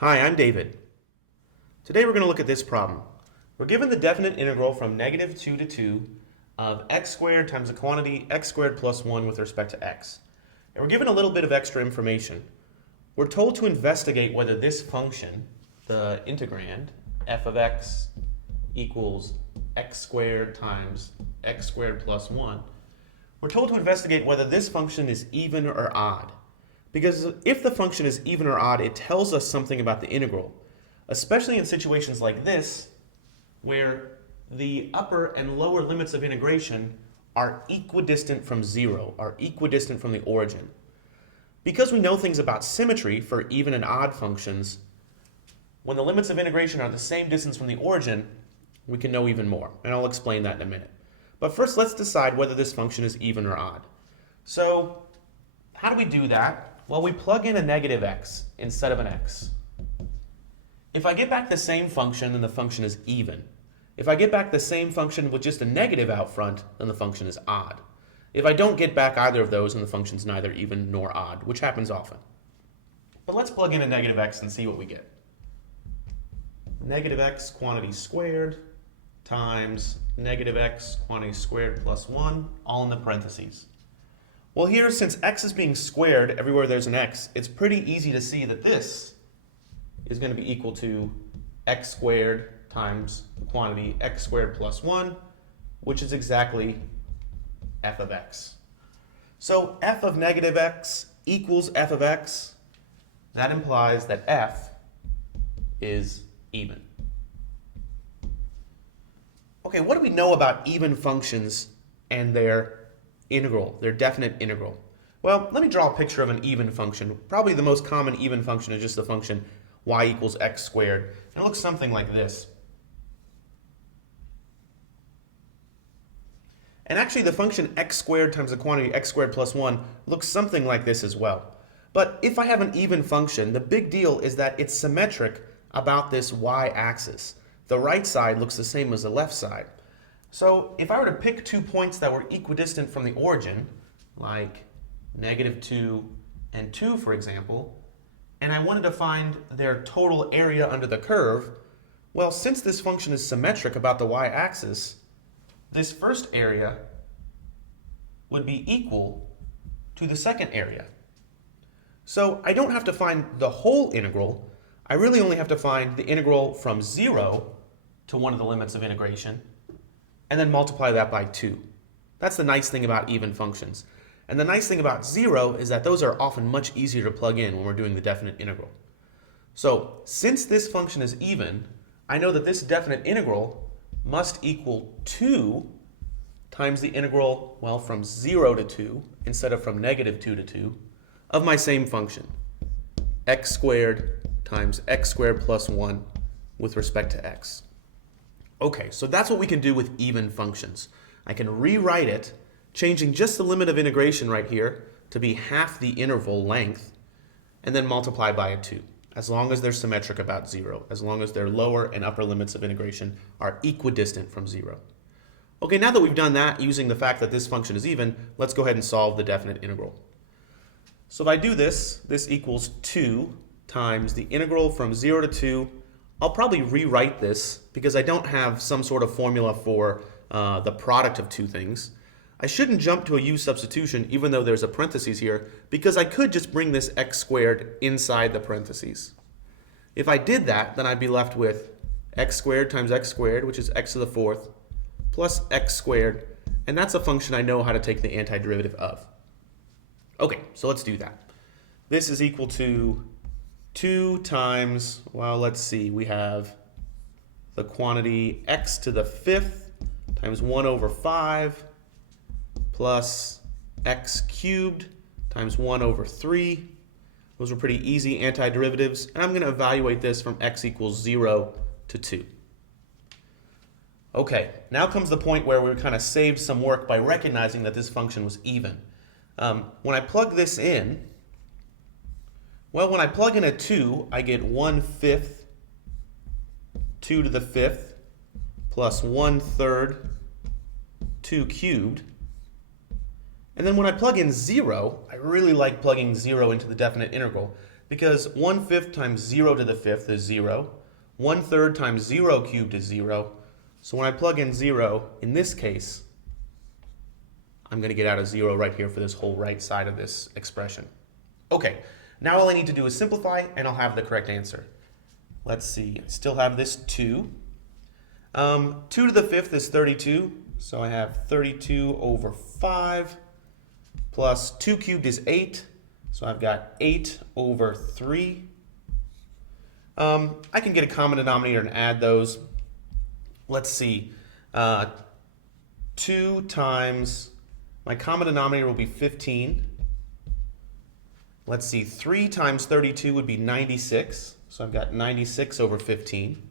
Hi, I'm David. Today we're going to look at this problem. We're given the definite integral from negative 2 to 2 of x squared times the quantity x squared plus 1 with respect to x. And we're given a little bit of extra information. We're told to investigate whether this function, the integrand, f of x equals x squared times x squared plus 1, we're told to investigate whether this function is even or odd. Because if the function is even or odd, it tells us something about the integral, especially in situations like this, where the upper and lower limits of integration are equidistant from zero, are equidistant from the origin. Because we know things about symmetry for even and odd functions, when the limits of integration are the same distance from the origin, we can know even more, and I'll explain that in a minute. But first, let's decide whether this function is even or odd. So, how do we do that? Well, we plug in a negative x instead of an x. If I get back the same function, then the function is even. If I get back the same function with just a negative out front, then the function is odd. If I don't get back either of those, then the function's neither even nor odd, which happens often. But let's plug in a negative x and see what we get. Negative x quantity squared times negative x quantity squared plus 1, all in the parentheses. Well, here, since x is being squared everywhere there's an x, it's pretty easy to see that this is going to be equal to x squared times the quantity x squared plus 1, which is exactly f of x. So f of negative x equals f of x. That implies that f is even. Okay, what do we know about even functions and their integral, their definite integral? Well, let me draw a picture of an even function. Probably the most common even function is just the function y equals x squared. And it looks something like this. And actually the function x squared times the quantity x squared plus 1 looks something like this as well. But if I have an even function, the big deal is that it's symmetric about this y-axis. The right side looks the same as the left side. So if I were to pick 2 points that were equidistant from the origin, like negative 2 and 2, for example, and I wanted to find their total area under the curve, well, since this function is symmetric about the y-axis, this first area would be equal to the second area. So I don't have to find the whole integral. I really only have to find the integral from 0 to one of the limits of integration, and then multiply that by 2. That's the nice thing about even functions. And the nice thing about 0 is that those are often much easier to plug in when we're doing the definite integral. So since this function is even, I know that this definite integral must equal 2 times the integral, well, from 0 to 2, instead of from negative 2 to 2, of my same function, x squared times x squared plus 1 with respect to x. Okay, so that's what we can do with even functions. I can rewrite it, changing just the limit of integration right here to be half the interval length, and then multiply by a 2, as long as they're symmetric about 0, as long as their lower and upper limits of integration are equidistant from 0. Okay, now that we've done that, using the fact that this function is even, let's go ahead and solve the definite integral. So if I do this, this equals 2 times the integral from 0 to 2. I'll probably rewrite this because I don't have some sort of formula for the product of two things. I shouldn't jump to a u substitution even though there's a parentheses here, because I could just bring this x squared inside the parentheses. If I did that, then I'd be left with x squared times x squared, which is x to the 4th, plus x squared, and that's a function I know how to take the antiderivative of. Okay, so let's do that. This is equal to 2 times, well, let's see, we have the quantity x to the 5th times 1 over 5 plus x cubed times 1 over 3. Those are pretty easy antiderivatives, and I'm going to evaluate this from x equals 0 to 2. Okay, now comes the point where we kind of saved some work by recognizing that this function was even. When I plug this in, well, when I plug in a 2, I get 1/5, 2 to the 5th, plus 1/3, 2 cubed. And then when I plug in 0, I really like plugging 0 into the definite integral. because 1/5 times 0 to the 5th is 0. 1/3 times 0 cubed is 0. So when I plug in 0, in this case, I'm going to get out a 0 right here for this whole right side of this expression. Okay, now all I need to do is simplify, and I'll have the correct answer. Let's see, I still have this 2. 2 to the 5th is 32, so I have 32 over 5, plus 2 cubed is 8, so I've got 8 over 3. I can get a common denominator and add those. Let's see, 2 times, my common denominator will be 15. Let's see, 3 times 32 would be 96, so I've got 96 over 15.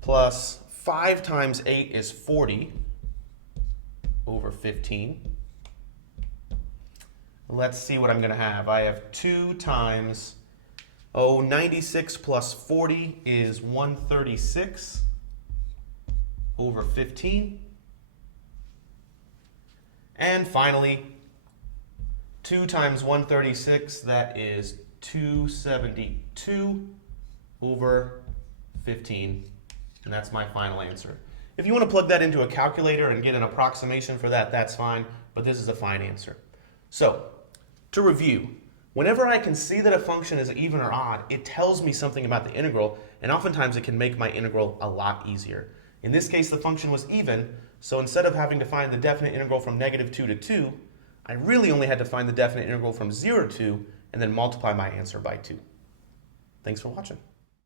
Plus 5 times 8 is 40 over 15. Let's see what I'm going to have. I have 2 times, 96 plus 40 is 136 over 15. And finally, 2 times 136, that is 272 over 15. And that's my final answer. If you want to plug that into a calculator and get an approximation for that, that's fine, but this is a fine answer. So, to review, whenever I can see that a function is even or odd, it tells me something about the integral, and oftentimes it can make my integral a lot easier. In this case, the function was even, so instead of having to find the definite integral from -2 to 2, I really only had to find the definite integral from 0 to 2, and then multiply my answer by 2. Thanks for watching.